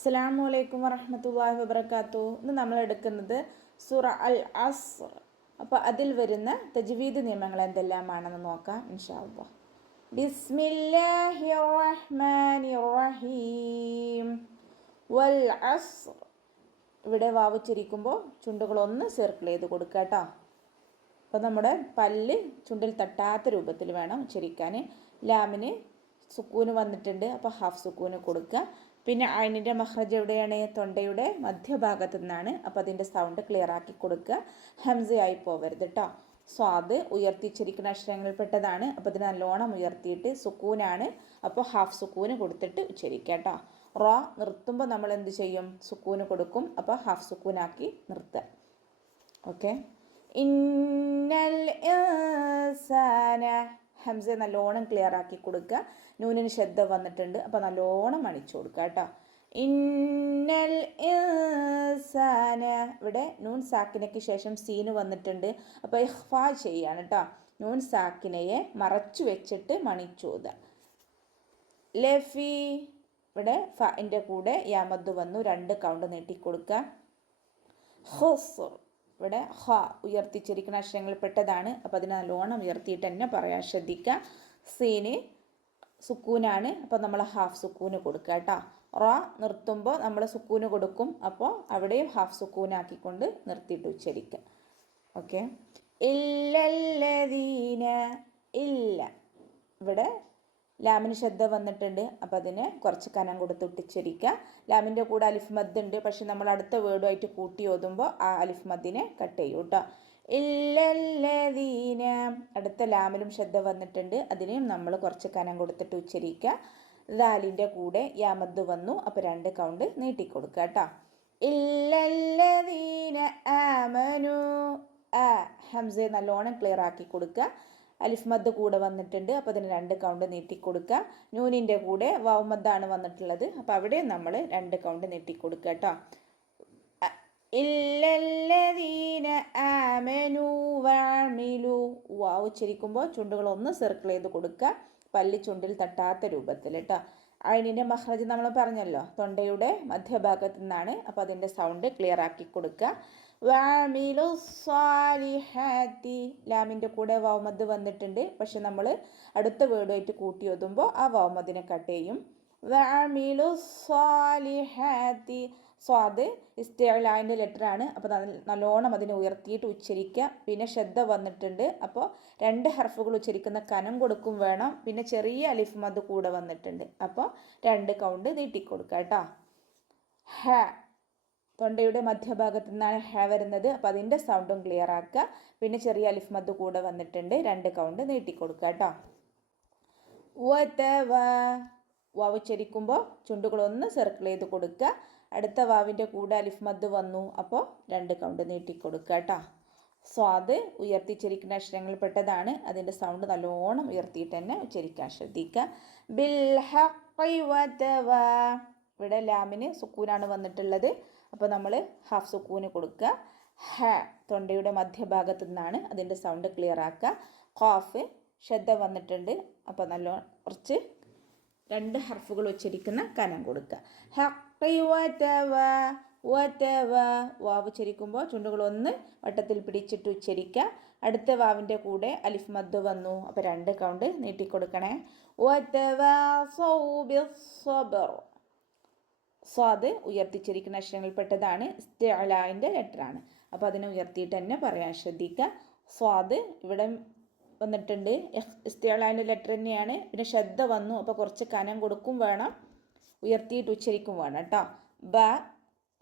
അസ്സലാമു അലൈക്കും വറഹ്മത്തുള്ളാഹി വബറകാതുഹു. ഇന്ന് നമ്മൾ എടുക്കുന്നത് സൂറ അൽ അസ്ർ. അപ്പോൾ അതിൽ വരുന്ന തജ്വീദ് നിയമങ്ങൾ എന്തെല്ലാമാണെന്ന് നോക്കാം ഇൻഷാ അല്ലാഹ്. ബിസ്മില്ലാഹിർ റഹ്മാനിർ റഹീം. വൽ അസ്ർ. ഇവിടെ വാവ് ഉച്ചരിക്കുമ്പോൾ ചുണ്ടുകളൊന്ന് സർക്കിൾ ചെയ്ത് കൊടുക്കുക കേട്ടോ. അപ്പോൾ നമ്മുടെ പല്ല് ചുണ്ടിൽ തട്ടാത്ത രൂപത്തിൽ വേണം ഉച്ചരിക്കാൻ. ലാമിന് സുക്കൂന് വന്നിട്ടുണ്ട്, അപ്പോൾ ഹാഫ് സുക്കൂന് കൊടുക്കുക. പിന്നെ അയിനിൻ്റെ മഹ്റജ് എവിടെയാണ്? തൊണ്ടയുടെ മധ്യഭാഗത്തു നിന്നാണ്. അപ്പോൾ അതിൻ്റെ സൗണ്ട് ക്ലിയർ ആക്കി കൊടുക്കുക. ഹംസയായി പോവരുത് കേട്ടോ. സ്വാദ് ഉയർത്തിച്ചിരിക്കുന്ന അക്ഷരങ്ങളിൽപ്പെട്ടതാണ്. അപ്പോൾ ഇതിന് നല്ലോണം ഉയർത്തിയിട്ട് സുക്കൂനാണ്, അപ്പോൾ ഹാഫ് സുക്കൂന് കൊടുത്തിട്ട് ഉച്ചരിക്കുക കേട്ടോ. റ നിർത്തുമ്പോൾ നമ്മൾ എന്ത് ചെയ്യും? സുക്കൂന് കൊടുക്കും, അപ്പോൾ ഹാഫ് സുക്കൂനാക്കി നിർത്തുക. ഓക്കെ. ഇന്നൽ ഇൻസാന. ഹംസ നല്ലോണം ക്ലിയർ ആക്കി കൊടുക്കുക. നൂനിന് ശബ്ദം വന്നിട്ടുണ്ട്, അപ്പോൾ നല്ലോണം അണിച്ചു കൊടുക്കുക കേട്ടോ. ഇന്നൽ ഇൻസാന. ഇവിടെ നൂൻ സാക്കിനയ്ക്ക് ശേഷം സീന് വന്നിട്ടുണ്ട്, അപ്പോൾ ഇഖ്ഫാ ചെയ്യാണ് കേട്ടോ. നൂൻ സാക്കിനയെ മറച്ചു വെച്ചിട്ട് മണിച്ചോതുക. ലഫി. ഇവിടെ ഫഇൻ്റെ കൂടെ യാമദ് വന്നു, 2 കൗണ്ട് നീട്ടിക്കൊടുക്കുക. ഖുസ്ർ. ഇവിടെ ഹ ഉയർത്തിച്ചിരിക്കുന്ന അക്ഷരങ്ങളിൽപ്പെട്ടതാണ്, അപ്പോൾ അതിന് നല്ലോണം ഉയർത്തിയിട്ട് തന്നെ പറയാൻ ശ്രദ്ധിക്കുക. സീന് സുക്കൂനാണ്, അപ്പോൾ നമ്മൾ ഹാഫ് സുക്കൂന് കൊടുക്കുക കേട്ടോ. റ നിർത്തുമ്പോൾ നമ്മൾ സുക്കൂന് കൊടുക്കും, അപ്പോൾ അവിടെയും ഹാഫ് സുക്കൂനാക്കിക്കൊണ്ട് നിർത്തിയിട്ട് ഉച്ചരിക്കുക. ഓക്കെ. ഇല്ലല്ലദീന. ഇല്ല. ഇവിടെ ലാമിന് ശബ്ദം വന്നിട്ടുണ്ട്, അപ്പോൾ അതിന് കുറച്ച് കനം കൊടുത്ത് ഉച്ചരിക്കുക. ലാമിൻ്റെ കൂടെ അലിഫ് മദ് ഉണ്ട്, പക്ഷെ നമ്മൾ അടുത്ത വേർഡുമായിട്ട് കൂട്ടി ഓതുമ്പോൾ ആ അലിഫ് മദ്ദിനെ കട്ട് ചെയ്യും കേട്ടോ. ഇല്ലല്ലദീന. അടുത്ത ലാമിലും ശബ്ദം വന്നിട്ടുണ്ട്, അതിനെയും നമ്മൾ കുറച്ച് കനം കൊടുത്തിട്ട് ഉച്ചരിക്കുക. ദാലിൻ്റെ കൂടെ യാമദ് വന്നു, അപ്പോൾ 2 കൗണ്ട് നീട്ടിക്കൊടുക്കുക കേട്ടോ. ഇല്ലല്ലദീന ആമനു. ഹംസ നല്ലോണം ക്ലിയർ ആക്കി കൊടുക്കുക. അലിഫ് മദ് കൂടെ വന്നിട്ടുണ്ട്, അപ്പോൾ അതിന് 2 കൗണ്ട് നീട്ടിക്കൊടുക്കുക. നൂനിൻ്റെ കൂടെ വാവ് മദ്ദാണ് വന്നിട്ടുള്ളത്, അപ്പോൾ അവിടെ നമ്മൾ 2 കൗണ്ട് നീട്ടിക്കൊടുക്കുക കേട്ടോ. ഇല്ലല്ലദീന ആമനു വഅമിലു. വാവ് ഉച്ചരിക്കുമ്പോൾ ചുണ്ടുകളൊന്ന് സർക്കിൾ ചെയ്ത് കൊടുക്കുക, പല്ല് ചുണ്ടിൽ തട്ടാത്ത രൂപത്തിൽ കേട്ടോ. അയിനിൻ്റെ മഹ്റജ് നമ്മൾ പറഞ്ഞല്ലോ, തൊണ്ടയുടെ മധ്യഭാഗത്തു നിന്നാണ്, അപ്പോൾ അതിൻ്റെ സൗണ്ട് ക്ലിയർ ആക്കി കൊടുക്കുക. വഅമിലു സ്വാലിഹാത്തി. ലാമിൻ്റെ കൂടെ വാവ്മദ് വന്നിട്ടുണ്ട്, പക്ഷെ നമ്മൾ അടുത്ത വേർഡുമായിട്ട് കൂട്ടി ഓതുമ്പോൾ ആ വാവ്മദിനെ കട്ട് ചെയ്യും. വഅമിലു സ്വാലിഹാത്തി. സ്വാദ് ഇസ്തിഅലാൻ്റെ ലെറ്ററാണ്, അപ്പോൾ നല്ലോണം അതിനെ ഉയർത്തിയിട്ട് ഉച്ചരിക്കുക. പിന്നെ ശബ്ദം വന്നിട്ടുണ്ട്, അപ്പോൾ 2 ഹർഫുകൾ ഉച്ചരിക്കുന്ന കനം കൊടുക്കും വേണം. പിന്നെ ചെറിയ അലിഫ് മദ് കൂടെ വന്നിട്ടുണ്ട്, അപ്പോൾ 2 കൗണ്ട് നീട്ടിക്കൊടുക്കുക കേട്ടോ. ഹ. തൊണ്ടയുടെ മധ്യഭാഗത്തു നിന്നാണ് ഹ വരുന്നത്, അപ്പോൾ അതിൻ്റെ സൗണ്ടും ക്ലിയർ ആക്കുക. പിന്നെ ചെറിയ അലിഫ് മദ് കൂടെ വന്നിട്ടുണ്ട്, 2 കൗണ്ട് നീട്ടിക്കൊടുക്കുക കേട്ടോ. വതവ. വാവ് ഉച്ചരിക്കുമ്പോൾ ചുണ്ടുകളൊന്ന് സർക്കിൾ ചെയ്ത് കൊടുക്കുക. അടുത്ത വാവിൻ്റെ കൂടെ അലിഫ് മദ് വന്നു, അപ്പോൾ 2 കൗണ്ട് നീട്ടിക്കൊടുക്കുക കേട്ടോ. സ്വാദ് ഉയർത്തിച്ചിരിക്കുന്ന അക്ഷരങ്ങളിൽപ്പെട്ടതാണ്, അതിൻ്റെ സൗണ്ട് നല്ലോണം ഉയർത്തിയിട്ട് തന്നെ ഉച്ചരിക്കാൻ ശ്രദ്ധിക്കുക. ബിൽ ഹഖി വതവ. ഇവിടെ ലാമിന് സുക്കൂനാണ് വന്നിട്ടുള്ളത്, അപ്പോൾ നമ്മൾ ഹാഫ് സുക്കൂന് കൊടുക്കുക. ഹ തൊണ്ടയുടെ മധ്യഭാഗത്തു നിന്നാണ്, അതിൻ്റെ സൗണ്ട് ക്ലിയർ ആക്കുക. ഖാഫ് ശബ്ദം വന്നിട്ടുണ്ട്, അപ്പോൾ കുറച്ച് 2 ഹർഫുകൾ ഉച്ചരിക്കുന്ന കനം കൊടുക്കുക. ഹഖി വതവ. വതവ. വാവ് ഉച്ചരിക്കുമ്പോൾ ചുണ്ടുകളൊന്ന് വട്ടത്തിൽ പിടിച്ചിട്ട് ഉച്ചരിക്കുക. അടുത്ത വാവിൻ്റെ കൂടെ അലിഫ് മദ് വന്നു, അപ്പോൾ 2 കൗണ്ട് നീട്ടിക്കൊടുക്കണേ. വതവാസൗ ബിസ്സബ്ർ. സ്വാദ് ഉയർത്തിച്ചിരിക്കുന്ന അക്ഷരങ്ങളിൽപ്പെട്ടതാണ്, ഇസ്തിഅലാൻ്റെ ലെറ്ററാണ്, അപ്പോൾ അതിനെ ഉയർത്തിയിട്ട് തന്നെ പറയാൻ ശ്രദ്ധിക്കുക. സ്വാദ് ഇവിടെ വന്നിട്ടുണ്ട്, ഇസ്തിഅലാൻ്റെ ലെറ്റർ തന്നെയാണ്. പിന്നെ ശബ്ദം വന്നു, അപ്പോൾ കുറച്ച് കനം കൊടുക്കും വേണം, ഉയർത്തിയിട്ട് ഉച്ചരിക്കും വേണം കേട്ടോ. ബ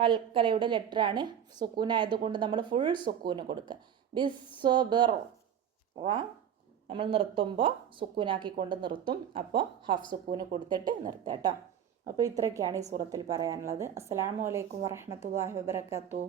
കൽക്കലയുടെ ലെറ്ററാണ്, സുക്കൂനായതുകൊണ്ട് നമ്മൾ ഫുൾ സുക്കൂന് കൊടുക്കുക. ബിസ്സബ്ർ. നമ്മൾ നിർത്തുമ്പോൾ സുക്കൂനാക്കിക്കൊണ്ട് നിർത്തും, അപ്പോൾ ഹാഫ് സുക്കൂന് കൊടുത്തിട്ട് നിർത്തുക കേട്ടോ. അപ്പോൾ ഇത്രയൊക്കെയാണ് ഈ സൂറത്തിൽ പറയാനുള്ളത്. അസ്സലാമു അലൈക്കും വറഹ്മത്തുള്ളാഹി വബറകാതുഹു.